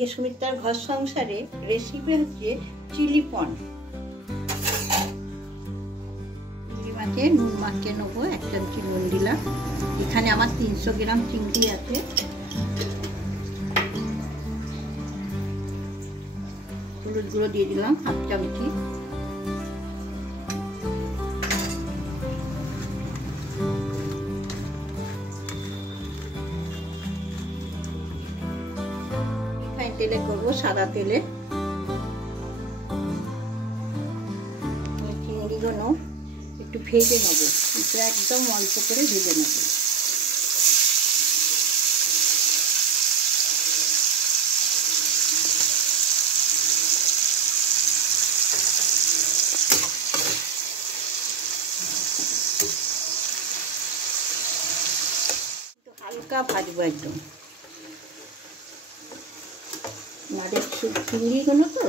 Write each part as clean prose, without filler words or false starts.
আজকে সুমিত্রার ঘর সংসারে রেসিপি হচ্ছে চিলি পন। চিংড়ি মাছে নুন মাখিয়ে নেবো, 1 চামচি নুন দিলাম। এখানে আমার 300 গ্রাম চিংড়ি আছে। হলুদ গুঁড়ো দিয়ে দিলাম 1/2 চামচি। তেলে করবো, সাদা তেলে। চিংড়িগুলো একটু ভেজে নেবো, একদম অল্প করে ভেজে নেবো। হালকা ভাজবো একদম, মাছের চিংড়িগুলো তো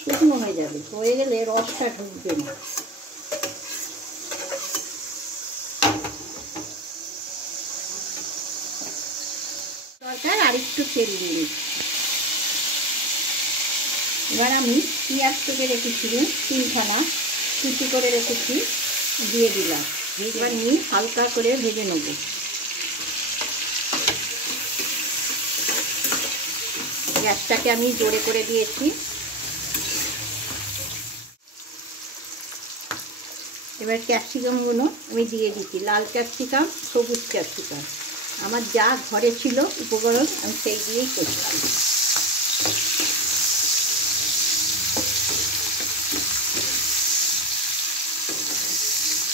শুকনো হয়ে যাবে, হয়ে গেলে রসটা ঢুকবে না। দরকার আর একটু তেল দিয়ে দিচ্ছি। এবার আমি পেঁয়াজ কেটে রেখেছিলাম 3খানা, কুচি করে রেখেছি, দিয়ে দিলাম। এবার নিয়ে হালকা করে ভেজে নেব। গ্যাসটাকে আমি জোরে করে দিয়েছি। এবার ক্যাপসিকামগুলো আমি দিয়ে দিচ্ছি, লাল ক্যাপসিকাম, সবুজ ক্যাপসিকাম। আমার যা ঘরে ছিল উপকরণ আমি সেই দিয়েই করতাম।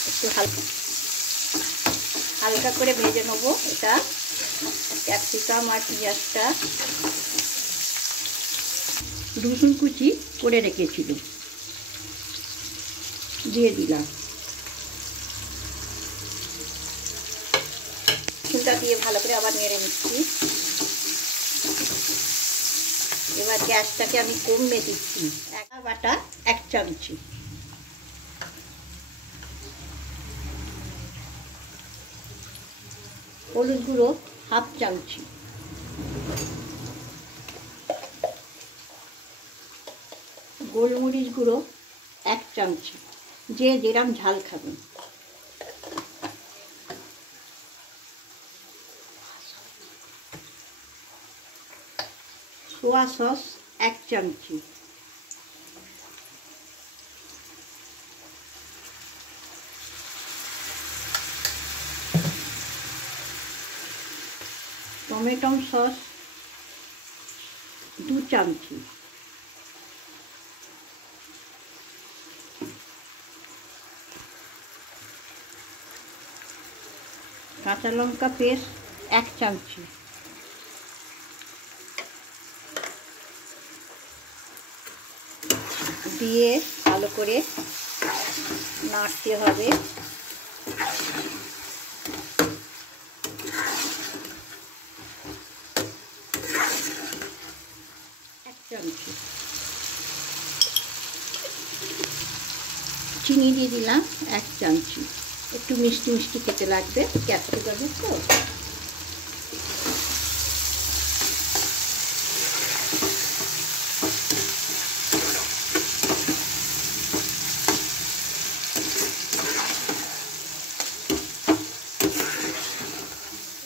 একটু হালকা করে ভেজে নেবো এটা ক্যাপসিকাম আর পেঁয়াজটা। রসুন কুচি করে রেখেছিল, দিয়ে দিলাম। রসুনটা দিয়ে ভালো করে আবার নেড়ে নিচ্ছি। এবার গ্যাসটাকে আমি কমিয়ে দিচ্ছি। আদা বাটা 1 চামচি, হলুদ গুঁড়ো 1/2 চামচি, গোলমরিচ গুঁড়ো 1 চামচি, যে যেরকম ঝাল খাবেন। সোয়া সস 1 চামচি, টমেটো সস 2 চামচি, কাঁচা লঙ্কা পেস্ট 1 চামচি, দিয়ে ভালো করে নাড়তে হবে। 1 চামচি চিনি দিয়ে দিলাম 1 চামচি। একটু মিষ্টি মিষ্টি খেতে লাগবে, ক্যাপসিকামের তো।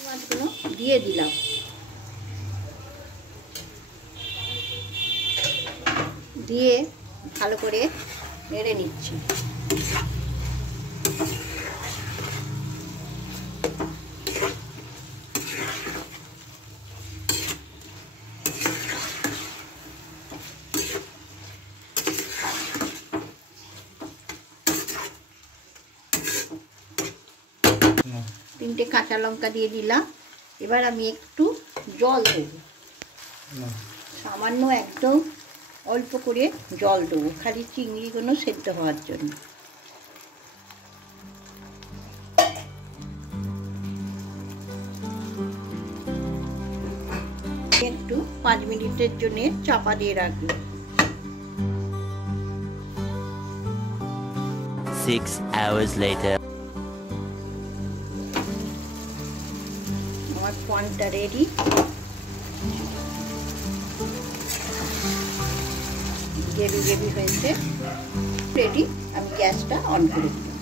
মাছগুলো দিয়ে দিলাম, দিয়ে ভালো করে নেড়ে নিচ্ছি। তিনটে কাঁচা লঙ্কা দিয়ে দিলাম। এবার আমি একটু জল দেবো, সামান্য একদম অল্প করে জল দেবো, খালি চিংড়িগুলো সেদ্ধ হওয়ার জন্য। একটু 5 মিনিটের জন্য চাপা দিয়ে রাখবো। 6 hours later. আমার পনটা রেডি। গ্রেভি গ্রেভি হয়েছে, রেডি। আমি গ্যাসটা অন করে দিলাম।